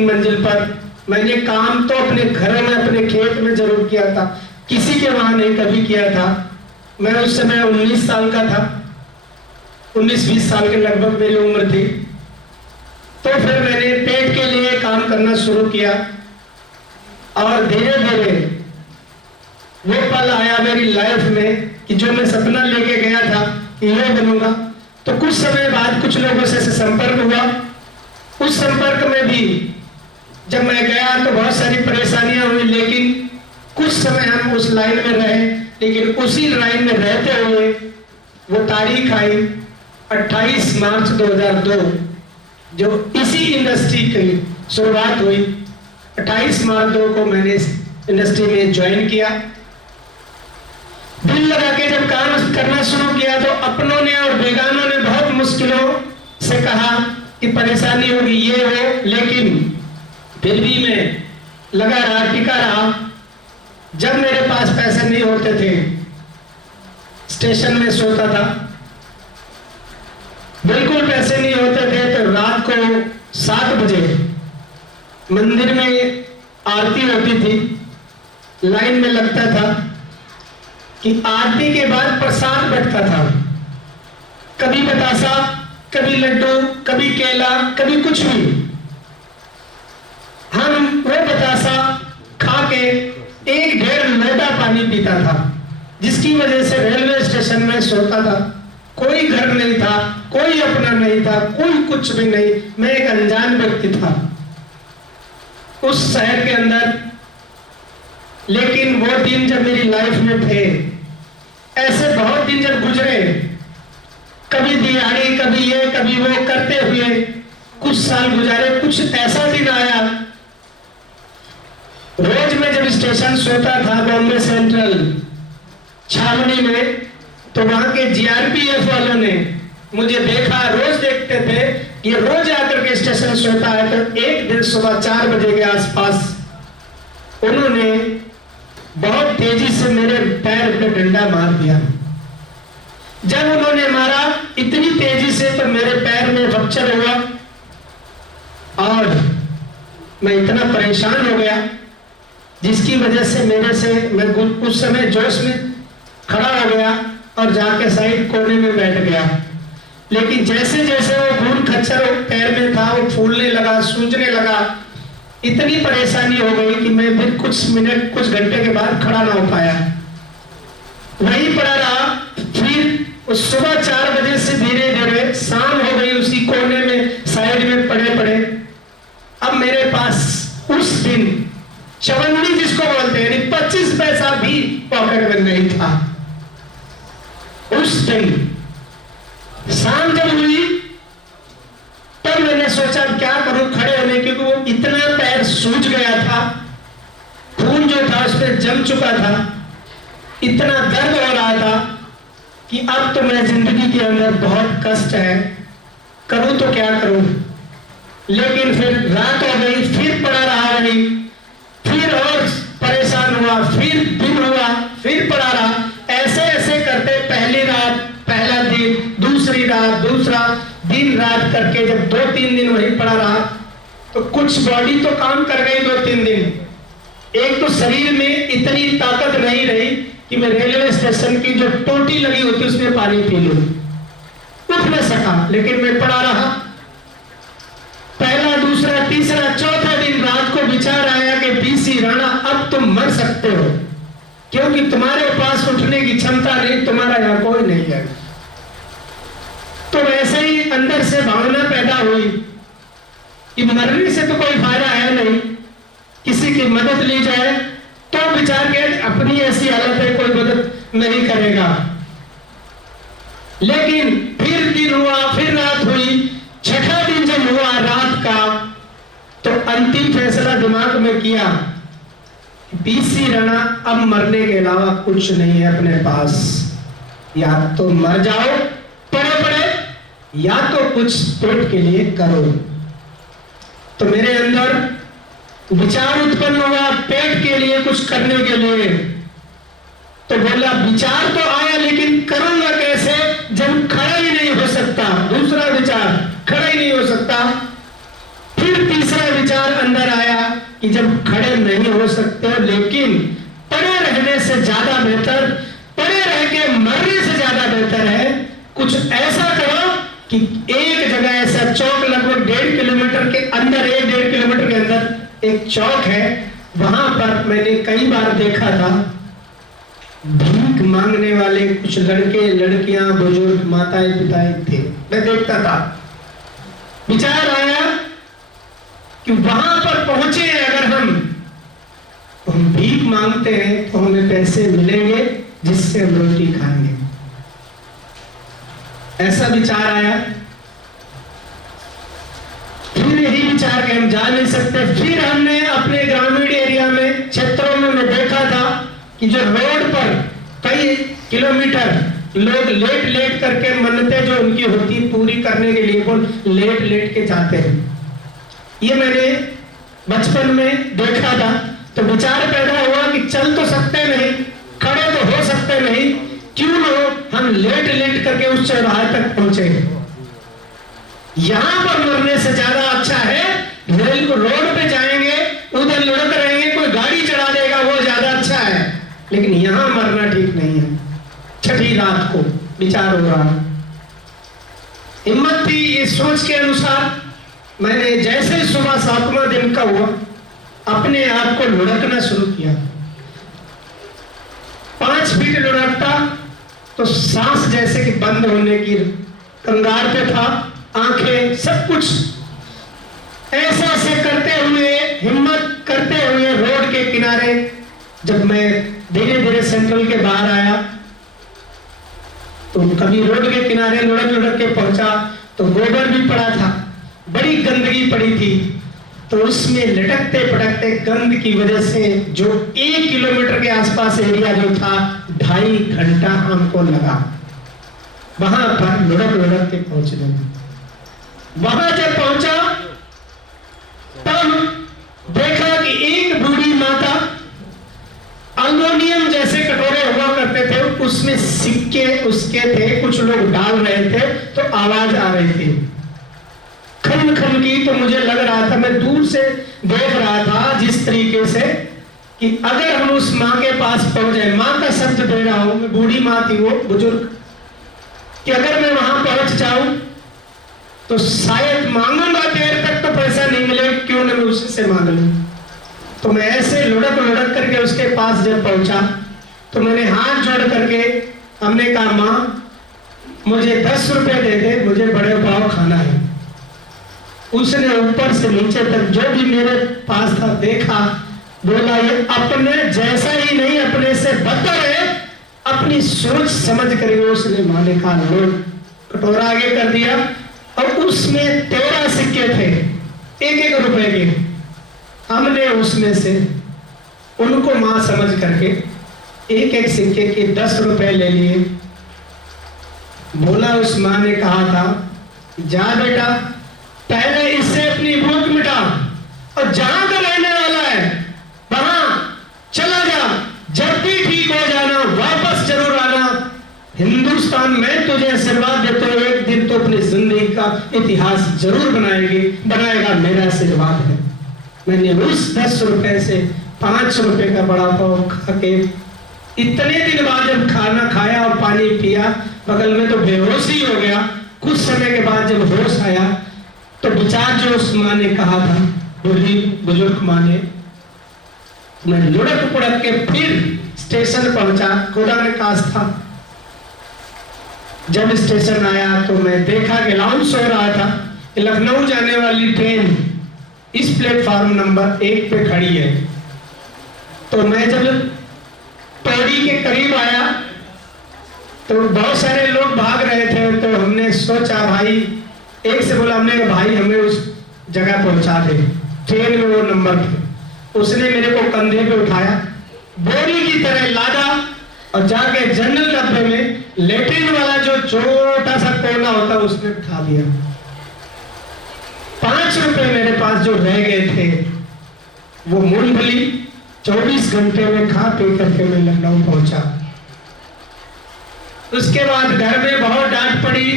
3 मंजिल पर। मैंने काम तो अपने घर में, अपने खेत में जरूर किया था, किसी के वहां नहीं कभी किया था। मैं उस समय 19 साल का था, 19-20 साल के लगभग मेरी उम्र थी। तो फिर मैंने पेट के लिए काम करना शुरू किया और धीरे धीरे वो पल आया मेरी लाइफ में कि जो मैं सपना लेके गया था कि ये बनूंगा। तो कुछ समय बाद कुछ लोगों से संपर्क हुआ। उस संपर्क में भी जब मैं गया तो बहुत सारी परेशानियां हुई, लेकिन कुछ समय हम उस लाइन में रहे। लेकिन उसी लाइन में रहते हुए वो तारीख आई 28 मार्च 2002, जो इसी इंडस्ट्री की शुरुआत हुई। 28 मार्च 2 को मैंने इस इंडस्ट्री में ज्वाइन किया। दिल लगा के जब काम करना शुरू किया तो अपनों ने और बेगानों ने बहुत मुश्किलों से कहा कि परेशानी होगी, ये हो, लेकिन फिर भी मैं लगा रहा, टिका रहा। जब मेरे पास पैसे नहीं होते थे, स्टेशन में सोता था, बिल्कुल पैसे नहीं होते थे, तो रात को 7 बजे मंदिर में आरती होती थी, लाइन में लगता था कि आरती के बाद प्रसाद बंटता था। कभी बतासा, कभी लड्डू, कभी केला, कभी कुछ भी। हम वो बतासा खा के 1-1.5 लोटा पानी पीता था, जिसकी वजह से रेलवे स्टेशन में सोता था। कोई घर नहीं था, कोई अपना नहीं था, कोई कुछ भी नहीं। मैं एक अनजान व्यक्ति था उस शहर के अंदर। लेकिन वो दिन जब मेरी लाइफ में थे, ऐसे बहुत दिन जब गुजरे, कभी दिहाड़ी, कभी ये, कभी वो करते हुए कुछ साल गुजारे। कुछ ऐसा दिन आया, रोज मैं जब स्टेशन सोता था बॉम्बे सेंट्रल छावनी में, तो वहां के जीआरपीएफ वालों ने मुझे देखा। रोज देखते थे ये रोज आकर के स्टेशन सोता है। तो एक दिन सुबह 4 बजे के आसपास उन्होंने बहुत तेजी से मेरे पैर पे डंडा मार दिया। जब उन्होंने मारा इतनी तेजी से तो मेरे पैर में फ्रैक्चर हुआ और मैं इतना परेशान हो गया, जिसकी वजह से मैं उस समय जोश में खड़ा हो गया और जाके साइड कोने में बैठ गया। लेकिन जैसे जैसे वो खून खच्चर पैर में था, वो फूलने लगा, सूजने लगा। इतनी परेशानी हो गई कि मैं फिर कुछ मिनट, कुछ घंटे के बाद खड़ा ना हो पाया, वहीं पड़ा रहा। फिर उस सुबह 4 बजे से धीरे धीरे शाम हो गई, उसी कोने में साइड में पड़े पड़े। अब मेरे पास उस दिन चवन्नी जिसको बोलते हैं, 25 पैसा भी पॉकेट में नहीं था। उस दिन शाम जब हुई तब मैंने सोचा क्या करूं खड़े होने, क्योंकि वो इतना पैर सूज गया था, खून जो था उसमें जम चुका था, इतना दर्द हो रहा था कि अब तो मैं जिंदगी के अंदर बहुत कष्ट है, करूं तो क्या करूं। लेकिन फिर रात हो गई, फिर पड़ा रहा वहीं, फिर और परेशान हुआ, फिर दिन हुआ, फिर पड़ा रहा। ऐसे ऐसे करते पहली रात, पहला दिन, दूसरी रात, दूसरा दिन, रात करके जब 2-3 दिन वहीं पड़ा रहा तो कुछ बॉडी तो काम कर गई 2-3 दिन। एक तो शरीर में इतनी ताकत नहीं रही कि मैं रेलवे स्टेशन की जो टोटी लगी होती उसमें पानी पी लूं, उठ न सका। लेकिन मैं पड़ा रहा। पहला, दूसरा, तीसरा, चौथा दिन रात को विचार आया कि बीसी राणा अब तुम मर सकते हो, क्योंकि तुम्हारे पास उठने की क्षमता नहीं, तुम्हारा यहाँ कोई नहीं है। तो वैसे ही अंदर से भावना पैदा हुई कि मरने से तो कोई फायदा है नहीं, किसी की मदद ली जाए। तो विचार के अपनी ऐसी हालत है, कोई मदद नहीं करेगा। लेकिन फिर दिन हुआ, फिर रात हुई। छठा दिन जब हुआ रात का, तो अंतिम फैसला दिमाग में किया, बीसी राणा अब मरने के अलावा कुछ नहीं है अपने पास, या तो मर जाओ पड़े पड़े, या तो कुछ पेट के लिए करो। तो मेरे अंदर विचार उत्पन्न हुआ पेट के लिए कुछ करने के लिए। तो बोला विचार तो आया, लेकिन करूंगा कैसे जब खड़ा ही नहीं हो सकता। दूसरा विचार, खड़ा ही नहीं हो सकता। फिर तीसरा विचार अंदर कि जब खड़े नहीं हो सकते, लेकिन पड़े रहने से ज्यादा बेहतर, पड़े रह के मरने से ज्यादा बेहतर है कुछ ऐसा करो कि एक जगह ऐसा चौक, लगभग 1.5 किलोमीटर के अंदर, 1-1.5 किलोमीटर के अंदर एक चौक है, वहां पर मैंने कई बार देखा था भीख मांगने वाले कुछ लड़के लड़कियां, बुजुर्ग, माताएं पिताएं थे। मैं देखता था, विचार आया कि वहां पर पहुंचे अगर हम, तो हम भीख मांगते हैं तो हमें पैसे मिलेंगे जिससे हम रोटी खाएंगे। ऐसा विचार आया। फिर यही विचार कि हम जा नहीं सकते, फिर हमने अपने ग्रामीण एरिया में, क्षेत्रों में मैं देखा था कि जो रोड पर कई किलोमीटर लोग लेट लेट करके मन्नतें जो उनकी होती पूरी करने के लिए वो लेट लेट के जाते हैं। ये मैंने बचपन में देखा था, तो विचार पैदा हुआ कि चल तो सकते नहीं, खड़े तो हो सकते नहीं, क्यों न हम लेट लेट करके उस चौराहे तक पहुंचे। यहां पर मरने से ज्यादा अच्छा है रेल रोड पे जाएंगे, उधर लुढ़क रहेंगे, कोई गाड़ी चढ़ा देगा, वो ज्यादा अच्छा है, लेकिन यहां मरना ठीक नहीं है। छठी रात को विचार हो रहा, हिम्मत थी इस सोच के अनुसार मैंने जैसे सुबह 7वां दिन का हुआ अपने आप को लुढ़कना शुरू किया। 5 फीट लुढ़कता तो सांस जैसे कि बंद होने की कंगार पे था, आंखें सब कुछ ऐसे ऐसे करते हुए, हिम्मत करते हुए रोड के किनारे जब मैं धीरे धीरे सेंट्रल के बाहर आया तो कभी रोड के किनारे लुढ़क लुढ़क के पहुंचा तो गोबर भी पड़ा था, बड़ी गंदगी पड़ी थी, तो उसमें लटकते पटकते गंद की वजह से जो 1 किलोमीटर के आसपास एरिया जो था 2.5 घंटा हमको लगा वहां पर लुढ़क लुढ़क के पहुंचने में। वहां जब पहुंचा तब देखा कि एक बूढ़ी माता, एल्युमिनियम जैसे कटोरे हुआ करते थे, उसमें सिक्के उसके थे, कुछ लोग डाल रहे थे तो आवाज आ रही थी खन खन की। तो मुझे लग रहा था, मैं दूर से देख रहा था जिस तरीके से कि अगर हम उस माँ के पास पहुंच जाए, माँ का शब्द दे रहा हूं, बूढ़ी माँ थी वो बुजुर्ग, कि अगर मैं वहां पहुंच जाऊं तो शायद मांगूंगा देर तक तो पैसा नहीं मिलेगा, क्यों ना मैं उसी से मांग लूं। तो मैं ऐसे लुढ़क लुढ़क करके उसके पास जब पहुंचा तो मैंने हाथ जोड़ करके हमने कहा, माँ मुझे 10 रुपए दे दे, मुझे बड़े पाव खाना है। उसने ऊपर से नीचे तक जो भी मेरे पास था देखा, बोला ये अपने जैसा ही नहीं अपने से बदतर है, अपनी सोच समझ कर उसने माँ ने कहा लो, कटोरा आगे कर दिया और उसमें 13 सिक्के थे 1-1 रुपए के। हमने उसमें से उनको मां समझ करके 1-1 सिक्के के 10 रुपए ले लिए। बोला, उस मां ने कहा था, जा बेटा पहले इससे अपनी भूख मिटा और जहां का रहने वाला है वहां चला जा, जब भी ठीक हो जाना वापस जरूर आना। हिंदुस्तान में तुझे आशीर्वाद देते हुए एक दिन तो अपनी जिंदगी का इतिहास जरूर बनाएगा, मेरा आशीर्वाद है। मैंने उस 10 रुपए से 5 रुपए का बड़ा पाव खा के इतने दिन बाद जब खाना खाया और पानी पिया, बगल में तो बेहोशी हो गया। कुछ समय के बाद जब होश आया तो विचार जो उस माँ ने कहा था, बूढ़ी बुजुर्ग माँ ने, मैं लुढ़क पुढ़क के फिर स्टेशन पहुंचा। खुदा ने काश था, जब स्टेशन आया तो मैं देखा कि अनाउंस हो रहा था कि लखनऊ जाने वाली ट्रेन इस प्लेटफॉर्म नंबर 1 पे खड़ी है। तो मैं जब पौड़ी के करीब आया तो बहुत सारे लोग भाग रहे थे, तो हमने सोचा भाई, एक से बोला हमने भाई हमें उस जगह पहुंचा दे, ट्रेन में वो नंबर थे। उसने मेरे को कंधे पे उठाया, बोरी की तरह लादा और जाके जनरल डब्बे में लेट्रिन वाला जो छोटा सा कोना होता है उसमें बिठा दिया। 5 रुपए मेरे पास जो रह गए थे वो मूंगफली 24 घंटे में खा पी करके मैं लखनऊ पहुंचा। उसके बाद घर में बहुत डांट पड़ी,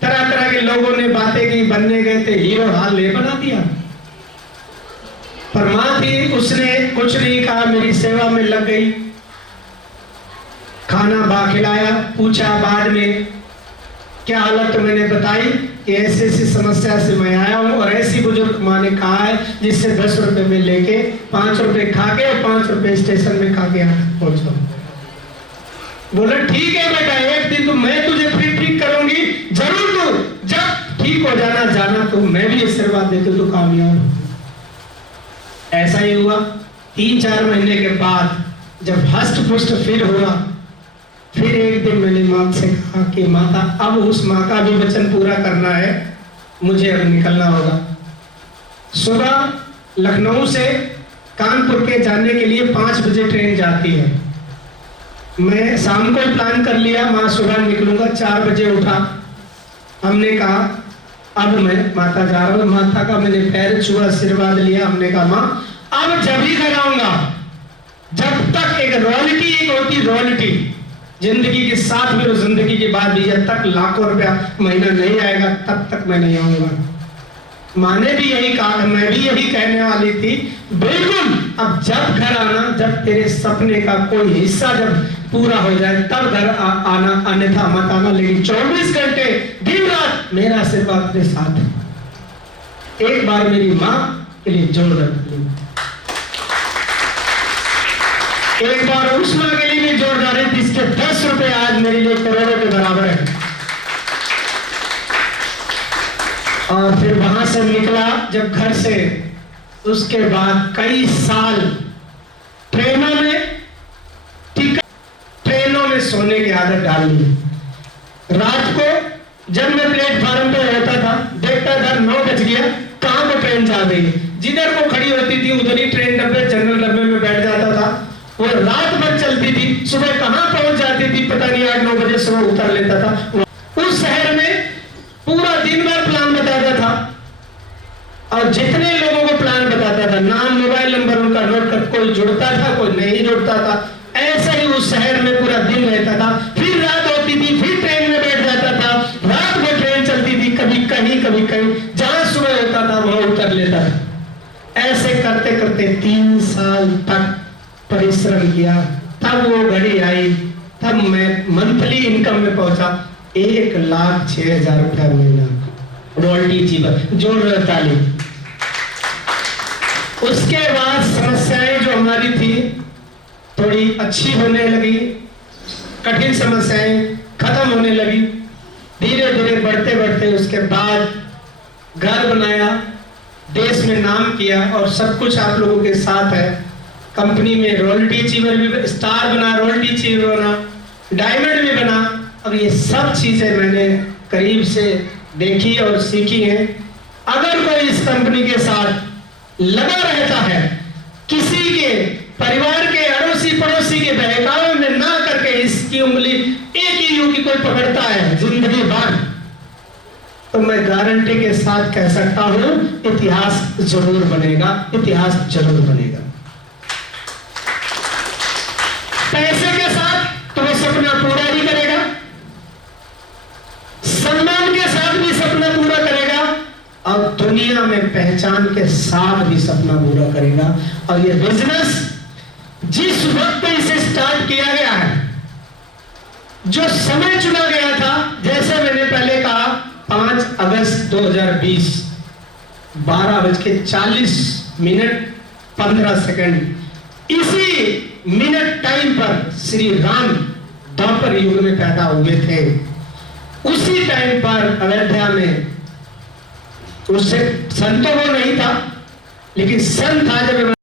तरह तरह के लोगों ने बातें की, बनने गए थे हीरो, हाल ले बना दिया। पर माँ थी, उसने कुछ नहीं कहा, मेरी सेवा में लग गई, खाना खिलाया, पूछा बाद में क्या हालत, तो मैंने बताई कि ऐसी ऐसी समस्या से मैं आया हूँ और ऐसी बुजुर्ग माँ ने कहा है जिससे 10 रुपए में लेके 5 रुपए खा के और 5 रुपए स्टेशन में खा के पहुंचा। बोला ठीक है बेटा, एक दिन तो मैं तुझे फिर ठीक करूंगी, जरूर तू जब ठीक हो जाना तो मैं भी आशीर्वाद देती तो कामयाब हो। ऐसा ही हुआ। 3-4 महीने के बाद जब हष्ट पुष्ट फिर हुआ, फिर एक दिन मैंने माँ से कहा कि माता अब उस माँ का भी वचन पूरा करना है, मुझे अब निकलना होगा। सुबह लखनऊ से कानपुर के जाने के लिए 5 बजे ट्रेन जाती है। मैं शाम को ही प्लान कर लिया, माँ सुबह निकलूंगा, 4 बजे उठा। हमने कहा अब मैं माता जा रहा हूँ। माता का मैंने पैर छुआ, आशीर्वाद लिया। हमने कहा माँ अब जब ही घर आऊंगा, जब तक एक रॉयल्टी एक होती, रॉयल्टी जिंदगी के साथ में, जिंदगी के बाद भी जब तक लाखों रुपया महीना नहीं आएगा तब तक मैं नहीं आऊंगा। माँ ने भी यही कहा, मैं भी यही कहने वाली थी, बिल्कुल अब जब घर आना, जब तेरे सपने का कोई हिस्सा जब पूरा हो जाए तब घर आना, अन्यथा मत आना। लेकिन 24 घंटे दिन रात मेरा आशीर्वाद के साथ। एक बार मेरी माँ के लिए जोर रख ली, एक बार उस माँ के लिए भी जोर डाले जिसके 10 रुपए आज मेरे लिए करोड़ों के बराबर है। और फिर वहां से निकला जब घर से, उसके बाद कई साल ट्रेनों में सोने की आदत डाल ली। रात को जब मैं प्लेटफार्म पे रहता था, देखता था 9 बज गया, कहां को ट्रेन जा रही है, जिधर को खड़ी होती थी उधर ही ट्रेन डब्बे, जनरल डब्बे में बैठ जाता था। वो रात भर चलती थी, सुबह कहां पहुंच जाती थी पता नहीं, 8-9 बजे सुबह उतर लेता था। उस शहर में पूरा दिन भर प्लान बताता था और जितने लोगों को प्लान बताता था, नाम मोबाइल नंबर उनका नोट कर, कोई जुड़ता था कोई नहीं जुड़ता था। ऐसा ही उस शहर में पूरा दिन रहता था। फिर रात होती थी, फिर ट्रेन में बैठ जाता था। रात में ट्रेन चलती थी, कभी कहीं कभी कहीं, जहां सुबह होता था वहां उतर लेता था। ऐसे करते करते 3 साल तक परिश्रम किया। तब वो घड़ी आई, तब मैं मंथली इनकम में पहुंचा 1,06,000 रुपया महीना, रॉयल्टी जीवन जोड़ ताली। उसके बाद समस्याएं जो हमारी थी थोड़ी अच्छी होने लगी, कठिन समस्याएं खत्म होने लगी, धीरे धीरे बढ़ते बढ़ते। उसके बाद घर बनाया, देश में नाम किया और सब कुछ आप लोगों के साथ है। कंपनी में रॉयल्टी अचीवर भी, स्टार बना, रॉयल्टी अचीवर बना, डायमंड भी बना। अब ये सब चीजें मैंने करीब से देखी और सीखी हैं। अगर कोई इस कंपनी के साथ लगा रहता है, किसी के परिवार के अड़ोसी पड़ोसी के बहकावे में ना करके इसकी उंगली एक ही यूं की कोई पकड़ता है जिंदगी भर, तो मैं गारंटी के साथ कह सकता हूं इतिहास जरूर बनेगा, इतिहास जरूर बनेगा। पैसे के साथ तो वो सपना पूरा ही करेगा, सम्मान के साथ भी सपना पूरा करेगा और दुनिया में पहचान के साथ भी सपना पूरा करेगा। और ये बिजनेस जिस वक्त इसे स्टार्ट किया गया है, जो समय चुना गया था, जैसे मैंने पहले कहा 5 अगस्त 2020 12:40 इसी मिनट टाइम पर श्री राम द्वापर युग में पैदा हुए थे। उसी टाइम पर अयोध्या में, उससे संतों को नहीं था लेकिन संत था जब